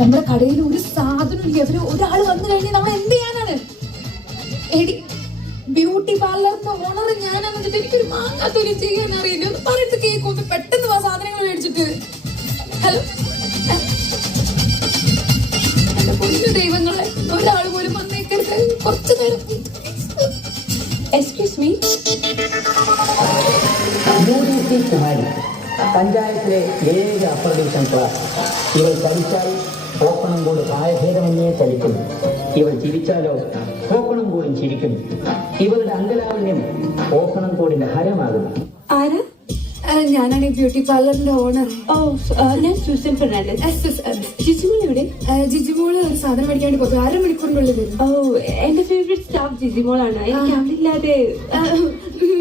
നമ്മുടെ കടയിൽ ഒരു സാധനം ഇല്ല, ഒരാൾ വന്നു കഴിഞ്ഞാൽ നമ്മൾ എന്ത് ചെയ്യാനാണ്? എടി ബ്യൂട്ടി പാർലറിന്റെ ഓണർ ഞാനാന്ന് വെച്ചിട്ട് എനിക്കൊരു മാങ്ങാത്തൊലി ചെയ്യാൻ അറിയില്ല. ഒന്ന് പറഞ്ഞിട്ട് കേൾക്കൊന്ന് പെട്ടെന്ന് ആ സാധനങ്ങൾ മേടിച്ചിട്ട്. ഹലോ എന്റെ പൊന്നു ദൈവങ്ങളെ, ഒരാൾ പോലും വന്നേക്കരുത് കുറച്ചു നേരം. Excuse me. കുമാരി പഞ്ചായത്തിലെ 7 അപ്പർ ഡിവിഷൻ ക്ലാസ്. ഇവൾ ചലിച്ചാൽ പോക്കണംകോട് പ്രായഭേദമന്യേ ചലിക്കുന്നു. ഇവൾ ചിരിച്ചാലോ പോക്കണംകോടും ചിരിക്കുന്നു. ഇവളുടെ അങ്കലാവണ്യം പോക്കണംകോടിന്റെ ഹരമാകുന്നു. ആരാ? ഞാനാണ് ഈ ബ്യൂട്ടി പാർലറിന്റെ ഓണർ. ഞാൻ സൂസൻ ഫെർണാണ്ടസ്. ജിജിമോൾ എവിടെ? ജിജിമോള് ഒരു സാധനം മേടിക്കാൻ വേണ്ടി പോകും. 1/2 മണിക്കൂറിനുള്ളിൽ വരും. എന്റെ ഫേവറേറ്റ് സ്റ്റാഫ് ജിജിമോളാണ്. എനിക്ക് അവളില്ലാതെ.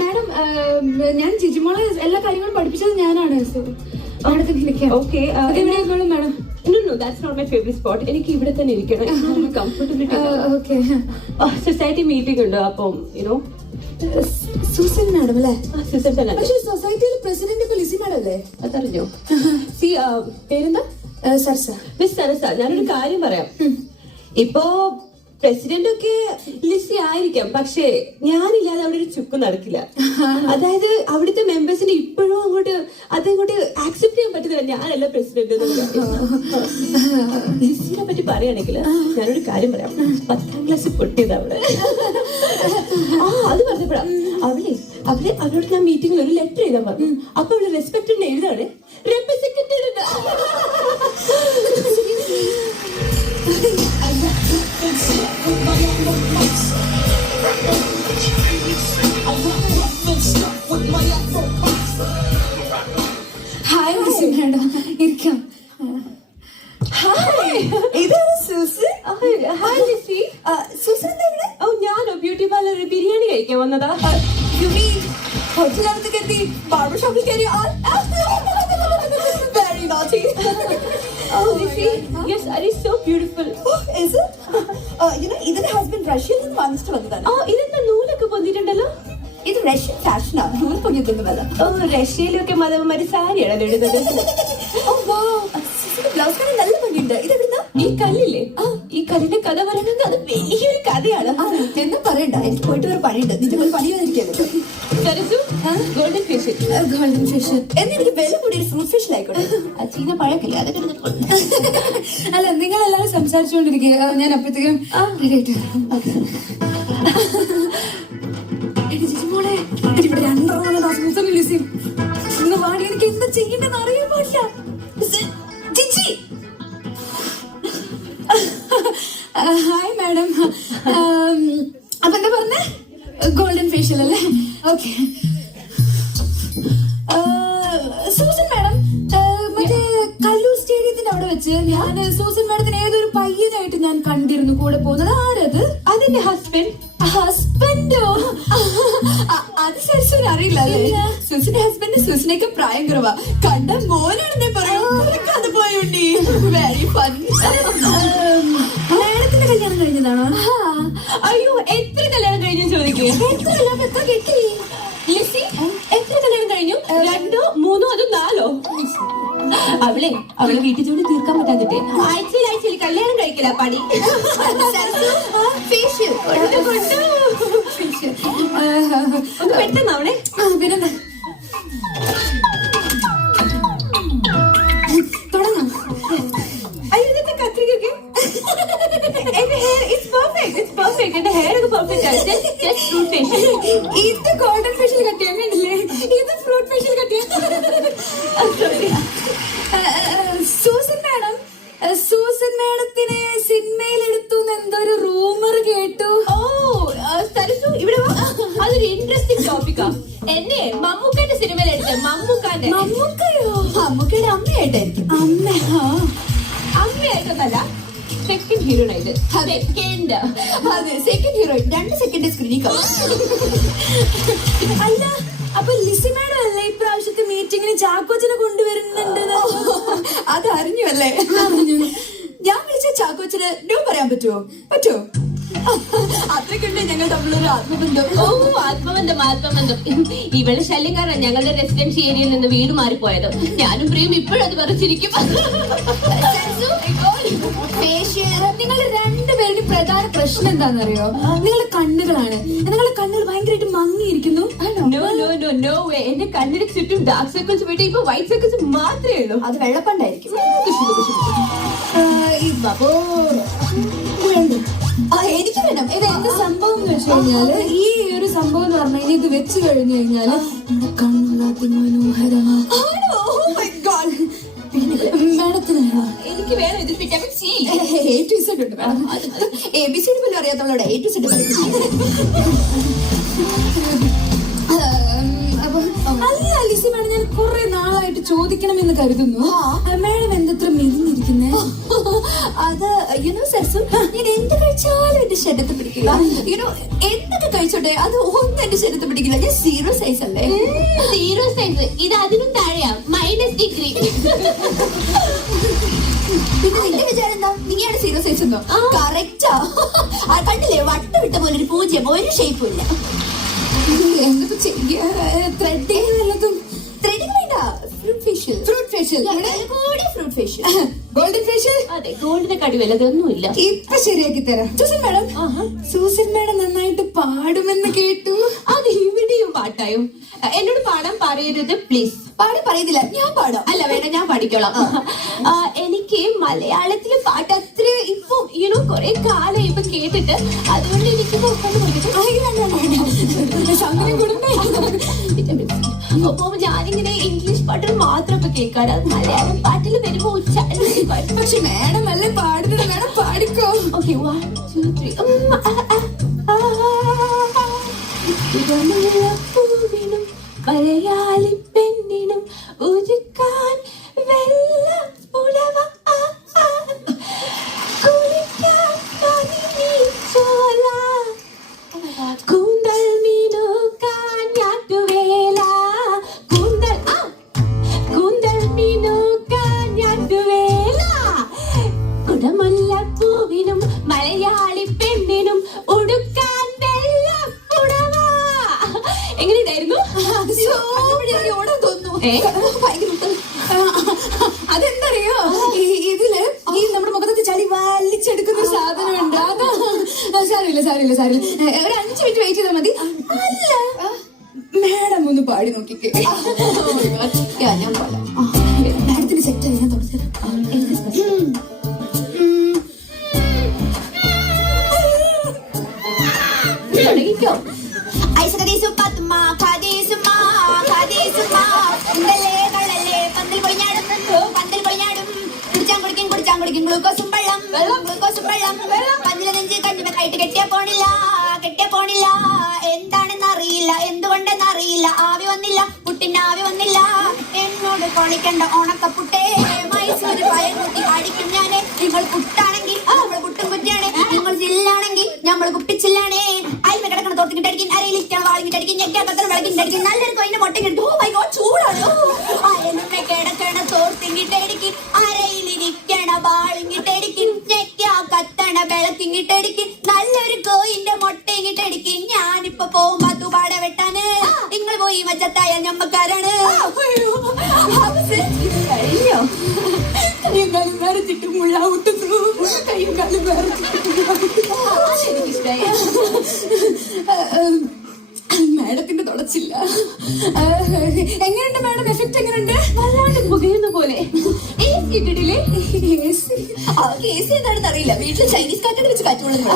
മാഡം, ഞാൻ ജിജിമോളെ എല്ലാ കാര്യങ്ങളും പഠിപ്പിച്ചത് ഞാനാണ്. മാഡത്തിന് ഇരിക്കാം. Okay. Madam. No, that's not my favorite spot. എനിക്ക് ഇവിടെ തന്നെ ഇരിക്കണം. കംഫർട്ടബിലിറ്റി. ഓക്കെ. സൊസൈറ്റി മീറ്റിംഗ് ഉണ്ട്, അപ്പം യുനോ. സൂസൻ മാഡം അല്ലേ? Susan Fernandez. പക്ഷേ സൊസൈറ്റിയിലെ പ്രസിഡന്റ് ഇപ്പൊ ലിസി മാഡം അല്ലേ? അതറിഞ്ഞോ? പേരെന്താ? സർസ. മിസ് സരസ, ഞാനൊരു കാര്യം പറയാം. ഇപ്പോ പ്രസിഡന്റ് ഒക്കെ ലിസി ആയിരിക്കാം, പക്ഷേ ഞാനില്ലാതെ അവിടെ ഒരു ചുക്ക് നടക്കില്ല. അതായത് അവിടുത്തെ മെമ്പേഴ്സിന് ഇപ്പോഴും അതങ്ങോട്ട് ആക്സെപ്റ്റ് ചെയ്യാൻ പറ്റുന്നില്ല. ഞാനല്ല പ്രസിഡന്റ്. ലിസിനെ പറ്റി പറയുകയാണെങ്കിൽ ഞാനൊരു കാര്യം പറയാം. 10ാം ക്ലാസ് പൊട്ടിയത് അവിടെ. അത് പറഞ്ഞപ്പോഴാ അവരോട് ഞാൻ മീറ്റിംഗിൽ ഒരു ലെറ്റർ എഴുതാൻ പറഞ്ഞു. അപ്പൊ അവള് റെസ്പെക്ട് എഴുതാണ് റെപ്രസെന്റേറ്റീവ്. ഹായ് ലിസി മാഡം, ഇരിക്കാം. ഹായ്, ഇതാണ് സൂസൻ. ഹായ് ലിസി. സൂസൻ എന്താ ഇവിടെ? ഞാനോ ബ്യൂട്ടി പാർലറിൽ ബിരിയാണി കഴിക്കാൻ വന്നതാ. കുറച്ചു കാലത്തേക്ക് എത്തി ബാർബർ ഷോപ്പിൽ കയറി. Very naughty. Oh, Lizzie, your saree is so beautiful. Oh, is it? ഇതിന്റെ ഹസ്ബൻഡ് റഷ്യയിൽ നിന്ന് വാങ്ങിച്ചിട്ട് വന്നതാണ്. ഇതെന്താ നൂലൊക്കെ പൊന്തിട്ടുണ്ടല്ലോ? ഇത് റഷ്യൻ ഫാഷനാണ്, നൂൽ പൊങ്ങിയിട്ടൊന്നുമല്ല. റഷ്യയിലൊക്കെ മതവന്മാര് സാരിയാണ് എഴുതുന്നത്. ബ്ലൗസ് കാണാൻ നല്ല ഭംഗിയുണ്ട്. ഇതെവിടുന്ന? ഈ കല്ലില്ലേ, ഈ കല്ലിന്റെ കഥ പറയുന്നത് അത് വലിയൊരു കഥയാണ്. എന്നും പറയണ്ട, എനിക്ക് പോയിട്ട് ഒരു പണിയുണ്ട്. നിന്റെ പോലെ പണി വന്നിരിക്കല്ലോ. Golden facial. ഗോൾഡൻ ഫേഷ്യൽ എന്നെനിക്ക് വില കൂടി ഒരു ഫ്രൂട്ട് ഫേഷ്യൽ ആയിക്കോട്ടെ. ചീന പഴക്കില്ല, അതൊക്കെ അല്ല, നിങ്ങൾ എല്ലാവരും സംസാരിച്ചുകൊണ്ടിരിക്കുക. ഞാൻ അപ്പഴത്തേക്കും ജിജിമോളെ, ഇവിടെ 2 ലിസി ഇന്ന് വാടി. എനിക്ക് എന്താ ചെയ്യേണ്ടെന്ന് അറിയാൻ പാടില്ല. ജിജി. Hi madam. അപ്പൊ എന്താ പറഞ്ഞേ? ഗോൾഡൻ ഫേഷ്യൽ അല്ലേ? ഓക്കെ. സൂസൻ മാഡം, മറ്റേ കല്ലൂർ സ്റ്റേഡിയത്തിന്റെ അവിടെ വെച്ച് ഞാൻ സൂസൻ മാഡത്തിന് ഏതൊരു പയ്യനായിട്ട് ഞാൻ കണ്ടിരുന്നു കൂടെ പോകുന്നത്. ആരത്? അതിന്റെ ഹസ്ബൻഡ്. ഹസ്ബൻഡോ? അത് സരസുവിന് അറിയില്ല അല്ലേ? സൂസിന്റെ ഹസ്ബൻഡ് സൂസിനൊക്കെ പ്രായം കുറവാ. കണ്ട മോനാണെന്നേ പറയൂ. കഥ പോയുണ്ടി. Very funny. മാഡത്തിന്റെ കല്യാണം കഴിഞ്ഞതാണോ? അയ്യോ, എത്ര കല്യാണം കഴിഞ്ഞു ചോദിക്കേ? എത്ര കെട്ടി? ലിസി, എത്ര കല്യാണം കഴിഞ്ഞു? 2, 3, അതോ 4? അവളെ വീട്ടിൽ ജോലി തീർക്കാൻ പറ്റാതിട്ടേ ആഴ്ചയിൽ കല്യാണം കഴിക്കില്ല പണി. ഒന്ന് പെട്ടെന്ന് അവിടെ പിന്നെ തുടങ്ങാം. അയ്യോ, ഇതൊക്കെ കത്രികൊക്കെ. എന്റെ ഹെയർ ഇറ്റ്സ് പെർഫെക്റ്റ്. എന്റെ ഹെയർ ഒക്കെ പെർഫെക്റ്റ് ആണ്. Just fruit facial. ഇത് ഗോൾഡൻ ഫേഷ്യൽ കട്ടിയാ കണ്ടില്ലേ? ഇത് ഫ്രൂട്ട് ഫേഷ്യൽ കട്ടിയാ. സൂസൻ മാഡം, സൂസൻ മാഡത്തിനെ സിനിമയിൽ എടുത്തു എന്തൊരു റൂമർ കേട്ടു. സരസു, ഇവിടെ വാ. അതൊരു ഇൻട്രസ്റ്റിംഗ് ടോപ്പിക്കാ. എന്നെ മമ്മൂക്കയുടെ സിനിമയിൽ എടുത്ത മമ്മൂക്കയോ? മമ്മൂക്കയുടെ അമ്മയായിട്ടായിരിക്കും. അമ്മയായിട്ടൊന്നല്ല, സെക്കൻഡ് ഹീറോയിനായിട്ട്. സെക്കൻഡ് ഹീറോയിൻ 2 സെക്കൻഡ് സ്ക്രീനിൽ കാണും. അല്ല, അപ്പൊ ലിസി മാഡം അല്ലേ ഇപ്രാവശ്യത്തെ മീറ്റിങ്ങിന് ചാക്കോച്ചനെ കൊണ്ടുവരുന്നുണ്ട്? അത് അറിഞ്ഞു അല്ലേ? ഞാൻ വിളിച്ച ചാക്കോച്ചന് നോ പറയാൻ പറ്റുമോ? അത്രയ്ക്കുണ്ട് ഞങ്ങൾ തമ്മിലൊരു ആത്മബന്ധം. ആത്മബന്ധം. ഇവള് ശല്യം കാരണം ഞങ്ങളുടെ റെസിഡൻഷ്യൽ ഏരിയയിൽ നിന്ന് വീട് മാറിപ്പോയത്. ഞാനും പ്രിയും ഇപ്പോഴും അത് പറിച്ചിരിക്കും. പ്രശ്നം എന്താണെന്നറിയോ? നിങ്ങളുടെ കണ്ണുകളാണ്. നിങ്ങളുടെ കണ്ണുകൾ ഭയങ്കരമായിട്ട് മങ്ങിയിരിക്കുന്നു. No way. എന്റെ കണ്ണിന് ചുറ്റും ഡാർക്ക് സർക്കിൾസ് പോയിട്ട് ഇപ്പൊ വൈറ്റ് സർക്കിൾസ് മാത്രമേ ഉള്ളൂ. അത് വെള്ളപ്പണ്ടായിരിക്കും. എനിക്ക് വേണം. ഇത് എന്ത് സംഭവം എന്ന് വെച്ച് കഴിഞ്ഞാല്, ഈ ഒരു സംഭവം എന്ന് പറഞ്ഞു കഴിഞ്ഞാൽ ഇത് വെച്ച് കഴിഞ്ഞു കഴിഞ്ഞാല് കണ്ണുള്ളാത്തി മനോഹരമാണ്. മാഡത്തിന് എനിക്ക് വേണം ഇതിൽ vitamin C. A to Z ഉണ്ട് മാഡം. ABCD പോലും അറിയാത്തവളോട് A to Z അല്ല ലിസി മാഡം, ഞാൻ കുറെ നാളായിട്ട് ചോദിക്കണമെന്ന് കരുതുന്നു. മാഡം എന്തത്ര മെലിഞ്ഞിരിക്കുന്നേ? അത് സരസു, ഞാൻ എന്ത് കഴിച്ചാലും എന്റെ ശരീരത്തെ പിടിക്കില്ല. എന്തൊക്കെ കഴിച്ചോട്ടെ, അത് ഒന്നും എന്റെ ശരീരത്തെ പിടിക്കില്ല. ഞാൻ 0 സൈസ് അല്ലേ? 0 സൈസ്. ഇത് അതിനും താഴെയാ, -3. പിന്നെ നിന്റെ വിചാരം എന്താ? നീയാണ് 0 സൈസ് എന്നോ? കറക്റ്റാ. കണ്ടില്ലേ, വട്ടം വിട്ട പോലെ ഒരു പൂജ്യം, ഒരു ഷേപ്പും ഇല്ല. എന്തൊക്കെ ചെയ്യാ? ത്രെഡിങ് വല്ലതും? ത്രെഡിങ് വേണ്ട, fruit facial. Fruit facial, fruit facial, golden facial. അതെ, ഗോൾഡിനെ കടി വല്ലതൊന്നുമില്ല. ഇപ്പൊ ശരിയാക്കി തരാം. സൂസൻ മാഡം, സൂസൻ മാഡം നന്നായിട്ട് പാടുമെന്ന് കേട്ടു. അത് ഇവിടെയും പാട്ടായോ? എന്നോട് പാടാൻ പറയരുത് പ്ലീസ്. പാടി പറയുന്നില്ല, ഞാൻ പാടാം. അല്ല വേണ്ട, ഞാൻ പഠിക്കോളാം. എനിക്ക് മലയാളത്തിലെ പാട്ട് അത്ര ഇപ്പൊ കൊറേ കാലം ഇപ്പൊ കേട്ടിട്ട്, അതുകൊണ്ട് എനിക്ക് അപ്പൊ ഞാനിങ്ങനെ ഇംഗ്ലീഷ് പാട്ടുകൾ മാത്രം ഇപ്പൊ കേൾക്കാറ്. മലയാളം പാട്ടിൽ വരുമ്പോ പക്ഷെ മാഡം അല്ലേ പാടുന്നത്, മാഡം പാടിക്കോ. ഓക്കെ, 1 2 3. മലയാളി പെണ്ണിനും ഒരുക്കാൻ വെള്ളം പുലവ, കുളിക്കാൻ ചോല, കൂന്തൽ മീനുക്കാൻ ഞാറ്റുവേല, കൂന്തൽ മീനുക്കാൻ ഞാറ്റുവേല, കുടമുല്ലപ്പൂവിനും മലയാളി പെണ്ണിനും ഉടുക്കാൻ വെള്ളം പുടവ. എങ്ങനെയായിരുന്നു? ഓടാൻ തോന്നുന്നു. അതെന്തറിയോ, ഇതില് ഈ നമ്മുടെ മുഖത്ത് ചളി വലിച്ചെടുക്കുന്ന ഒരു സാധനമുണ്ട്. അതാ. സാരില്ല, ഒരു 5 മിനിറ്റ് വെയിറ്റ് ചെയ്താൽ മതി. അല്ല മാഡം ഒന്ന് പാടി നോക്കിക്കേ. ഞാൻ പാടാം. മാഡത്തിന് സെറ്റ് ആയി, ഞാൻ തുടങ്ങിക്കോ. ഗ്ലൂക്കോസും വെള്ളം പഞ്ഞില നെഞ്ച് കഞ്ഞിമക്കായിട്ട് കെട്ടിയ പോണില്ല. എന്താണെന്ന് അറിയില്ല, എന്തുകൊണ്ടെന്ന് അറിയില്ല. ആവി വന്നില്ല, പുട്ടിന് ആവി വന്നില്ല. എന്നോട് കളിക്കണ്ട ഓണക്കപ്പുട്ടേ, മൈസൂര് പയർകുത്തി അടിക്കും ഞാനേ. നിങ്ങൾ പുട്ടാണെങ്കിൽ നമ്മൾ പുട്ടും കുറ്റിയാണേ, നിങ്ങൾ ജില്ലാണെങ്കിൽ നമ്മൾ കുപ്പിച്ചില്ലാണേ. അയിമ കിടക്കണ തോർത്തിങ്ങിട്ടടിക്കും, അരയിലിരിക്കണ വാളിങ്ങിട്ടടിക്കും, ഞെക്കാത്തത്ര വിളക്കിട്ടടിക്കും, നല്ലൊരു കൊയിന്റെ മുട്ടങ്ങിട്ടു. ഓ മൈ ഗോഡ്, ചൂടാണ്. അയമ്മ കിടക്കണ തോർത്തിങ്ങിട്ടടിക്കും, അരയിലിരിക്കണ വാളിങ്ങിട്ടടിക്കും, ഞെക്കാ കത്തണ വിളക്കിങ്ങിട്ടടിക്കും, നല്ലൊരു കോയിന്റെ മുട്ടങ്ങിട്ടടിക്കും. ഞാനിപ്പോ പോകും പത്തുപാട വെട്ടാന്, നിങ്ങൾ പോയി മച്ചത്തായ ഞമ്മക്കാരാണ്. കഴിഞ്ഞോ? കയ്യും കാലും വരച്ചിട്ട് മുള്ള ഊട്ടുന്നു. കയ്യും കാലും എനിക്കിഷ്ടായി. മാഡത്തിന്റെ തുടച്ചില്ല. എങ്ങനെയുണ്ട് മാഡം? എഫക്ട് എങ്ങനെയുണ്ട്? വല്ലാണ്ട് പുകയുന്ന പോലെ. ഇട്ടിട്ടില്ലേ? കേസ് എന്താണെന്ന് അറിയില്ല. വീട്ടിൽ ചൈനീസ് കാറ്റൊക്കെ വെച്ച് കാറ്റുകൊള്ളുന്നു.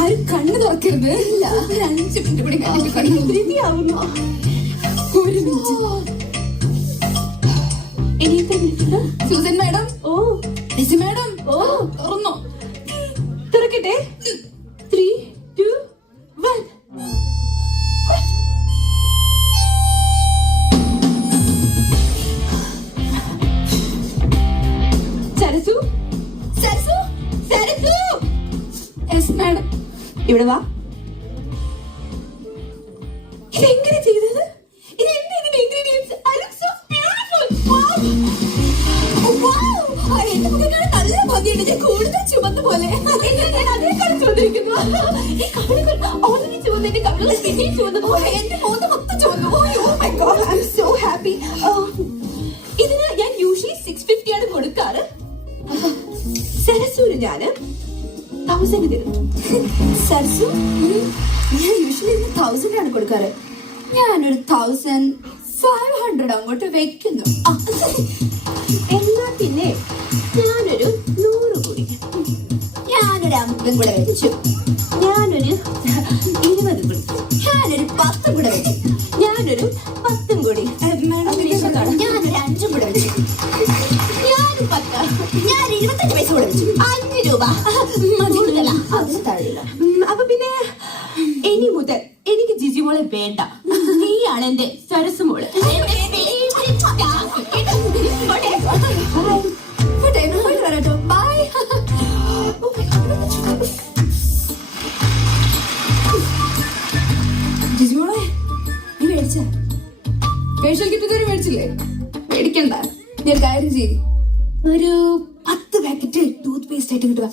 ആരും കണ്ണ് തുറക്കരുത്. ഇല്ല, 5 മിനിറ്റ് കൂടി ആവുന്നു. ഒരു minute. Susan madam, Lissy madam, തുറന്നോ? തുറക്കട്ടെ. 3 2 1. സരസു. Yes madam. ഇവിടെ വാ. ഇതെങ്ങനെ ചെയ്തത്? ഇതെന്താ ഇതിന്റെ ingredients? I look so beautiful. Wow. എന്റെ മുഖം നല്ല ഭംഗിയുണ്ട്. ഞാൻ കൂടുതൽ ചുമന്ന പോലെ. അതേക്കാൾ ചോദിക്കുന്നു. ഈ കവിളുകൾ ഓൾറെഡി ചുവന്നിട്ട് കവിളുകൾ പിന്നെയും ചുവന്ന പോലെ. എന്റെ മുഖം മൊത്തം ചുവന്നു. Oh my God, I'm so happy. ഇതിന് ഞാൻ യൂഷ്വലി 650 ആണ് കൊടുക്കാറ്. സരസൂര് ഞാന് 1000 തരും. സരസു, ഞാൻ യൂഷ്വലി 1000 ആണ് കൊടുക്കാറ്. ഞാനൊരു 1500 അങ്ങോട്ട് വെക്കുന്നു. എന്നാ പിന്നെ ഞാനൊരു 100 കൂടി. ഞാനൊരു 50 കൂടെ വെച്ചു. ഞാനൊരു 20 കൂടി. ഞാനൊരു 10 കൂടെ വെച്ചു. ഞാനൊരു 10 കൂടി. ഞാനൊരു 5 കൂടെ വെച്ചു. ഞാനൊരു 10. ഞാൻ 25 പൈസ കൂടെ വെച്ചു. 5 രൂപ കൂടുതലാ, അതിന് താഴെയില്ല. അപ്പൊ പിന്നെ ഇനി മുതൽ എനിക്ക് ജിജിമോളെ വേണ്ട. നീയാണ് എന്റെ സരസ് മോള്. വരാട്ടോ. ബൈ. ജിജിമോളെ, നീ മേടിച്ച ഫേഷ്യൽ കിറ്റ് ഇതുവരെ മേടിച്ചില്ലേ? മേടിക്കണ്ട. നീ ഒരു കാര്യം ചെയ്യും, ഒരു 10 പാക്കറ്റ് ടൂത്ത് പേസ്റ്റ് ആയിട്ട് കിട്ടുക.